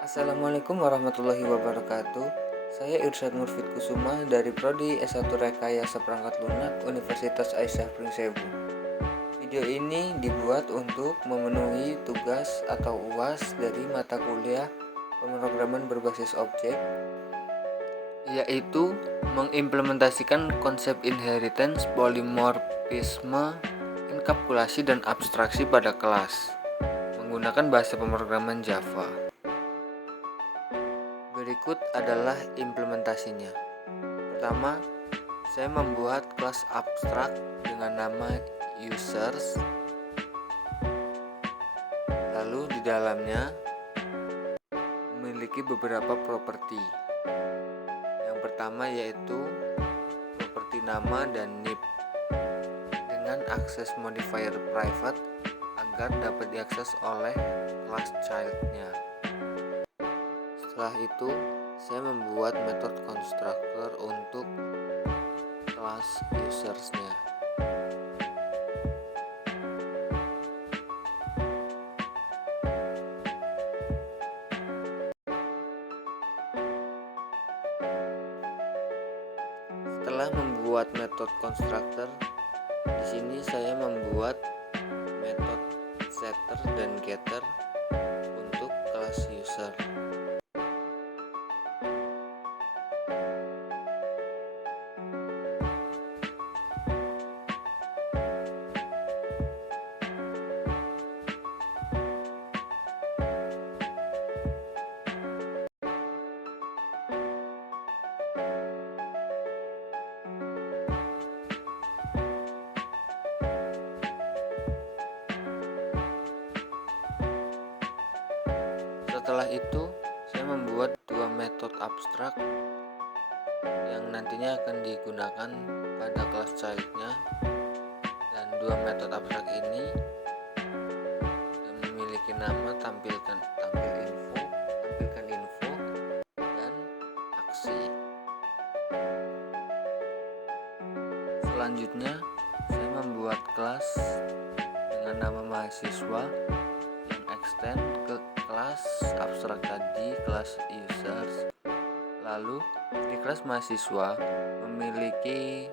Assalamualaikum warahmatullahi wabarakatuh. Saya Irsyad Murfid Kusuma dari Prodi S1 Rekayasa Perangkat Lunak Universitas Aisyah Pringsewu. Video ini dibuat untuk memenuhi tugas atau UAS dari mata kuliah pemrograman berbasis objek, yaitu mengimplementasikan konsep inheritance, polimorfisme, enkapsulasi, dan abstraksi pada kelas menggunakan bahasa pemrograman Java. Berikut adalah implementasinya. Pertama, saya membuat kelas abstrak dengan nama users. Lalu di dalamnya memiliki beberapa properti. Yang pertama yaitu properti nama dan nib dengan akses modifier private agar dapat diakses oleh kelas child-nya. Setelah itu, saya membuat metode constructor untuk kelas users-nya. Setelah membuat metode constructor, di sini saya membuat metode setter dan getter untuk kelas user. Setelah itu, saya membuat dua metode abstrak yang nantinya akan digunakan pada kelas child-nya, dan dua metode abstrak ini yang memiliki nama tampilkan info dan aksi. Selanjutnya, saya membuat kelas dengan nama mahasiswa yang extend ke kelas abstrak tadi, kelas users. Lalu di kelas mahasiswa memiliki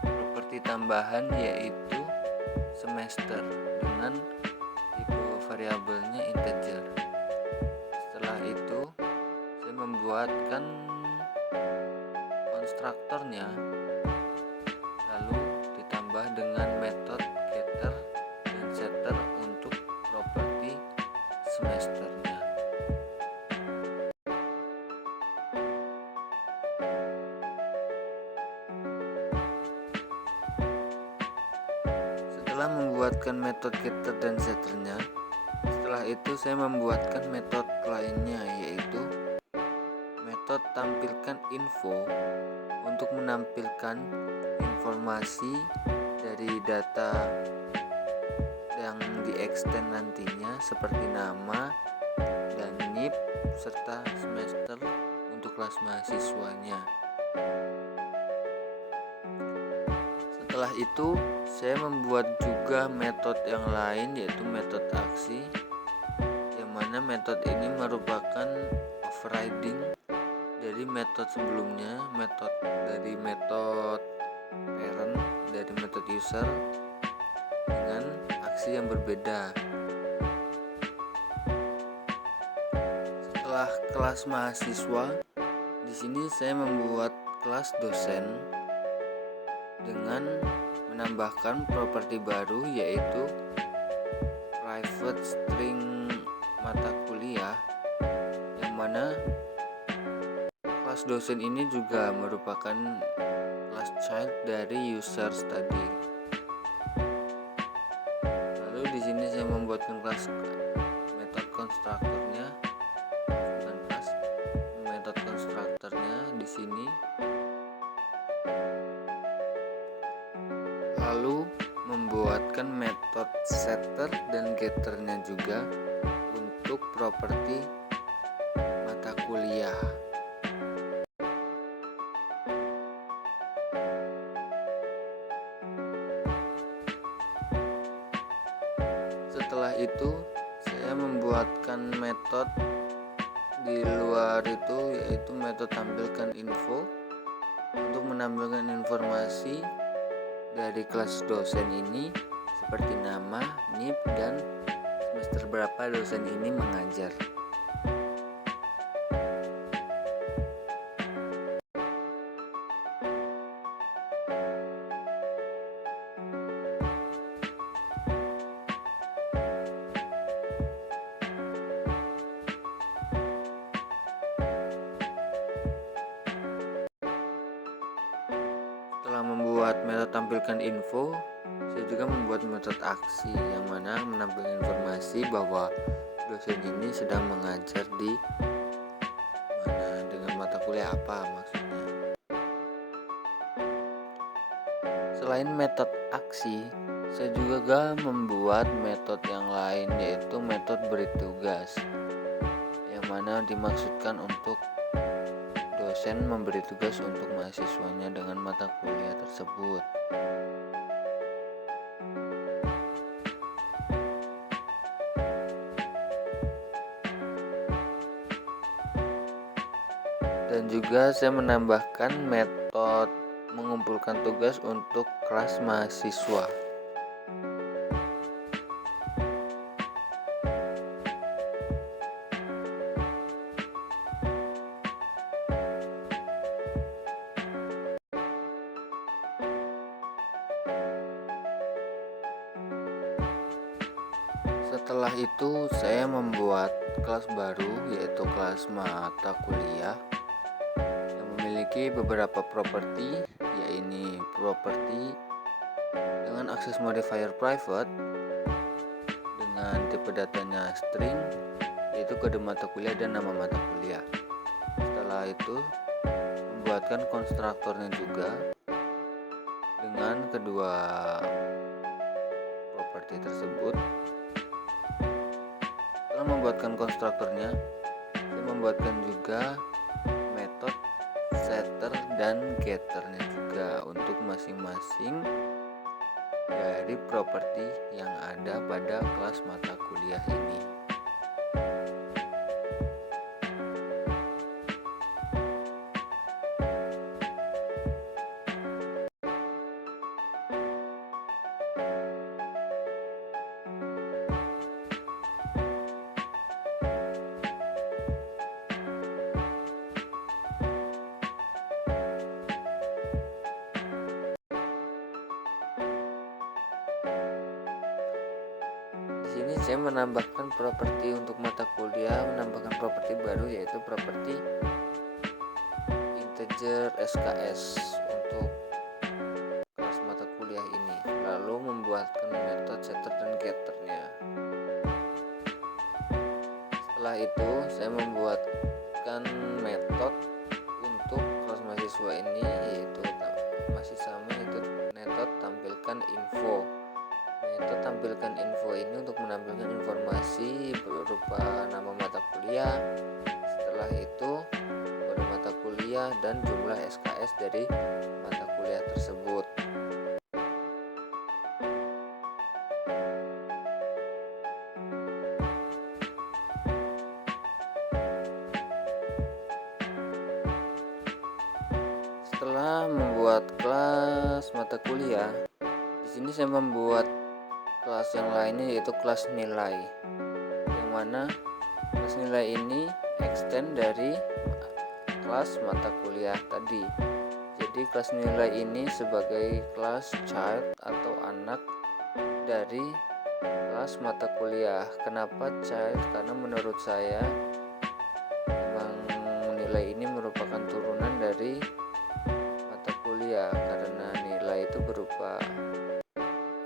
properti tambahan yaitu semester dengan tipe variabelnya integer. Setelah itu saya membuatkan konstruktornya, lalu ditambah dengan metode getter dan setter untuk properti semesternya. Setelah membuatkan metode getter dan setternya, setelah itu saya membuatkan metode lainnya yaitu metode tampilkan info untuk menampilkan informasi dari data yang di-extend nantinya seperti nama dan nib serta semester untuk kelas mahasiswanya. Setelah itu, saya membuat juga metode yang lain yaitu metode aksi, yang mana metode ini merupakan overriding dari metode sebelumnya, dari metode parent dari metode user dengan aksi yang berbeda. Setelah kelas mahasiswa, di sini saya membuat kelas dosen dengan menambahkan properti baru yaitu private string mata kuliah, yang mana kelas dosen ini juga merupakan kelas child dari users tadi. Lalu di sini saya membuatkan kelas metode konstruktornya, bukan kelas metode konstruktornya di sini. Lalu membuatkan metode setter dan getternya juga untuk properti mata kuliah. Setelah itu saya saya membuatkan metode di luar itu, yaitu metode tampilkan info untuk menampilkan informasi dari kelas dosen ini seperti nama, NIP, dan semester berapa dosen ini mengajar. Setelah membuat metode tampilkan info, saya juga membuat metode aksi yang mana menampilkan informasi bahwa dosen ini sedang mengajar di mana dengan mata kuliah apa maksudnya. Selain metode aksi, saya juga membuat metode yang lain, yaitu metode beri tugas, yang mana dimaksudkan untuk dosen memberi tugas untuk mahasiswanya dengan mata kuliah tersebut. Dan juga saya menambahkan metode mengumpulkan tugas untuk kelas mahasiswa. Setelah itu saya membuat kelas baru, yaitu kelas mata kuliah yang memiliki beberapa properti, yaitu properti dengan akses modifier private dengan tipe datanya string, yaitu kode mata kuliah dan nama mata kuliah. Setelah itu membuatkan konstruktornya juga dengan kedua properti tersebut. Setelah membuatkan konstruktornya, saya membuatkan juga metode setter dan getternya juga untuk masing-masing dari properti yang ada pada kelas mata kuliah ini. Di sini saya menambahkan properti untuk mata kuliah, menambahkan properti baru, yaitu properti integer SKS untuk kelas mata kuliah ini, lalu membuatkan metode setter dan getternya. Setelah itu saya membuatkan metode untuk kelas mahasiswa ini, yaitu masih sama, yaitu metode tampilkan info. Metode tampilkan info ini untuk menampilkan informasi berupa nama mata kuliah, setelah itu kode mata kuliah dan jumlah SKS dari mata kuliah tersebut. Setelah membuat kelas mata kuliah, di sini saya membuat kelas yang lainnya, yaitu kelas nilai, yang mana kelas nilai ini extend dari kelas mata kuliah tadi. Jadi kelas nilai ini sebagai kelas child atau anak dari kelas mata kuliah. Kenapa child? Karena menurut saya memang nilai ini merupakan turunan dari mata kuliah, karena nilai itu berupa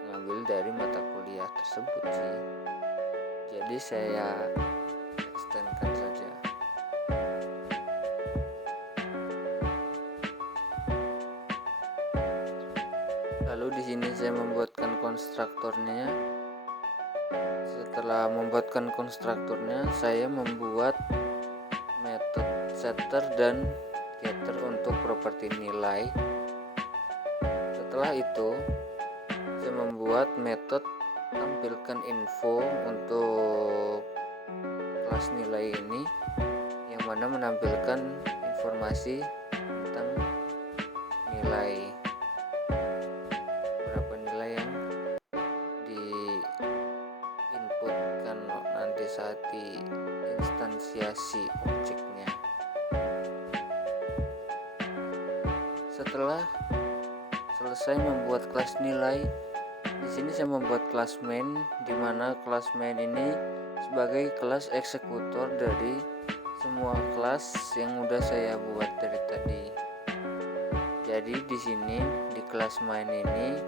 mengambil dari mata kuliah tersebut sih. Jadi saya extendkan saja. Lalu di sini saya membuatkan konstruktornya. Setelah membuatkan konstruktornya, saya membuat metode setter dan getter untuk properti nilai. Setelah itu saya membuat metode tampilkan info untuk kelas nilai ini, yang mana menampilkan informasi tentang nilai, berapa nilai yang diinputkan nanti saat di instansiasi objeknya. Setelah selesai membuat kelas nilai, di sini saya membuat kelas main, di mana kelas main ini sebagai kelas eksekutor dari semua kelas yang udah saya buat dari tadi. Jadi di sini di kelas main ini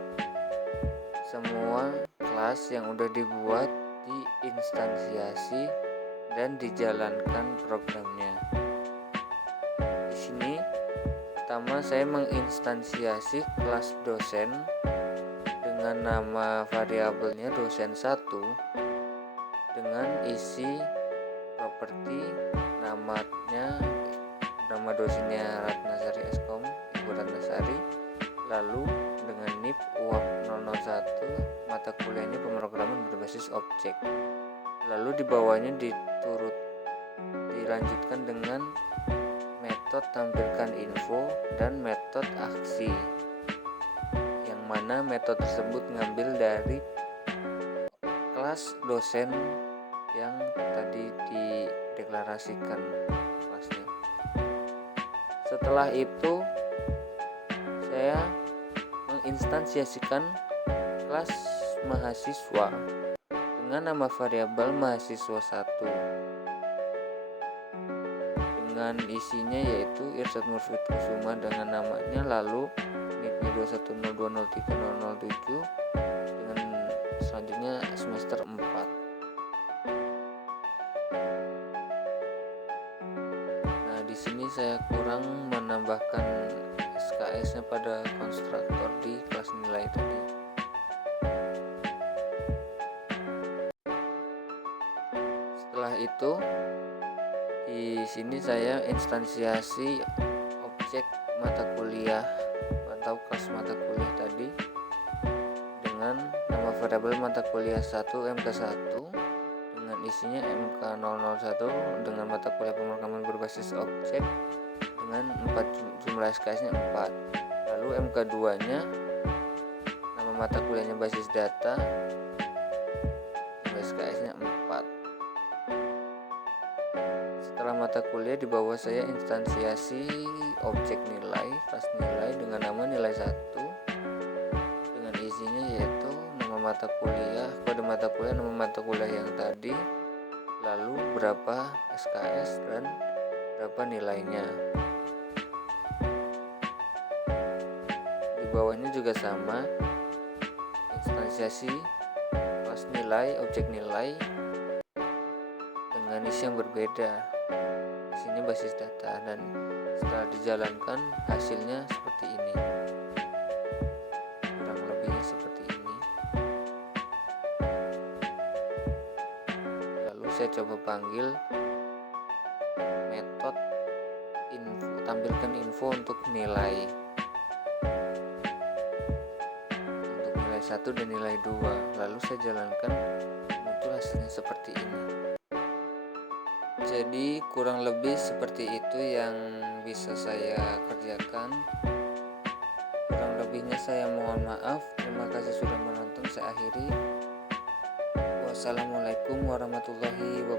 semua kelas yang udah dibuat diinstansiasi dan dijalankan programnya. Di sini pertama saya menginstansiasi kelas dosen dengan nama variabelnya dosen 1 dengan isi properti namanya, nama dosennya Ratnasari Eskom, Ibu Ratnasari, lalu dengan NIP UAP 001, mata kuliahnya pemrograman berbasis objek. Lalu di bawahnya dilanjutkan dengan metode tampilkan info dan metode aksi, yang mana metode tersebut ngambil dari kelas dosen yang tadi dideklarasikan kelasnya. Setelah itu saya menginstansiasikan kelas mahasiswa dengan nama variabel mahasiswa 1 dengan isinya yaitu Irsyad Murfid Kusuma dengan namanya, lalu NIP-nya 210203007 dengan selanjutnya semester 4. Nah, di sini saya kurang menambahkan SKS-nya pada konstruktor di kelas nilai tadi. Setelah itu di sini saya instansiasi objek mata kuliah atau kelas mata kuliah tadi dengan nama variabel mata kuliah 1 MK1 dengan isinya MK001 dengan mata kuliah pemrograman berbasis objek dengan jumlah SKS-nya 4. Lalu MK2-nya nama mata kuliahnya basis data, jumlah SKS-nya 4. Setelah mata kuliah, di bawah saya instansiasi objek nilai, kelas nilai dengan nama nilai 1 dengan isinya yaitu nama mata kuliah, kode mata kuliah, nama mata kuliah yang tadi, lalu berapa SKS dan berapa nilainya. Di bawahnya juga sama, instansiasi kelas nilai, objek nilai dengan isi yang berbeda, isinya basis data, dan setelah dijalankan hasilnya seperti ini, kurang lebihnya seperti ini. Lalu saya coba panggil metode info, tampilkan info untuk nilai 1 dan nilai 2, lalu saya jalankan, muncul hasilnya seperti ini. Jadi kurang lebih seperti itu yang bisa saya kerjakan. Kurang lebihnya saya mohon maaf. Terima kasih sudah menonton. Saya akhiri. Wassalamualaikum warahmatullahi wabarakatuh.